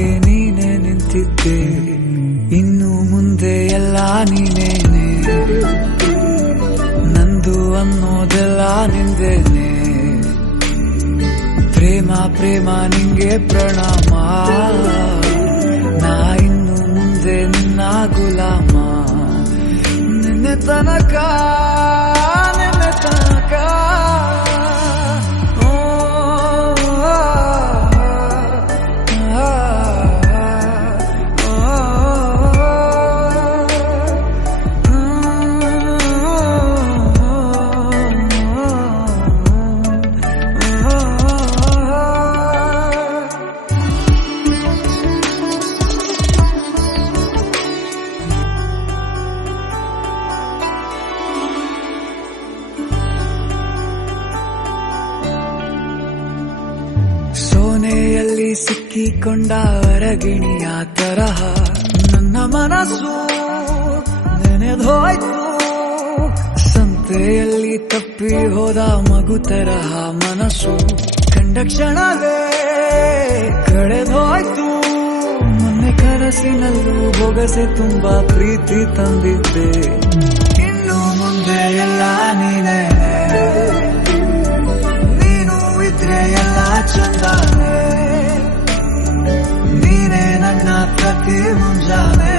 ಹಾಗೆ ನೀನೇ ನಿಂತಿದ್ದೆ, ಇನ್ನು ಮುಂದೆ ಎಲ್ಲ ನೀನೇನೆ, ನಂದು ಅನ್ನೋದೆಲ್ಲ ನಿಂದೇನೆ. ಪ್ರೇಮ ಪ್ರೇಮ ನಿಂಗೆ ಪ್ರಣಾಮ, ನಾ ಇನ್ನು ಮುಂದೆ ನಿನ್ನ ಗುಲಾಮ. ನಿನ್ನೆ ತನಕ ಸೋನೆಯಲ್ಲಿ ಸಿಕ್ಕಿಕೊಂಡ ಅರಗಿಣಿಯ ತರಹ ನನ್ನ ಮನಸ್ಸು ನೆನೆದೋಯ್ತು. ಸಂತೆಯಲ್ಲಿ ತಪ್ಪಿ ಹೋದ ಮಗು ತರಹ ಮನಸ್ಸು ಕಂಡ ಕ್ಷಣವೇ ಕಳೆದೋಯ್ತು. ಮೊನ್ನೆ ಕನಸಿನಲ್ಲೂ ಬೊಗಸೆ ತುಂಬಾ ಪ್ರೀತಿ ತಂದಿದ್ದೆ, ಇನ್ನು ಮುಂದೆ ಎಲ್ಲ ನೀನೇ, ನೀನು ಇದ್ರೆ ಎಲ್ಲ ಚಂದಾನೆ, ನೀನೇ ನನ್ನ ಪ್ರತಿ ಮುಂಜಾನೆ.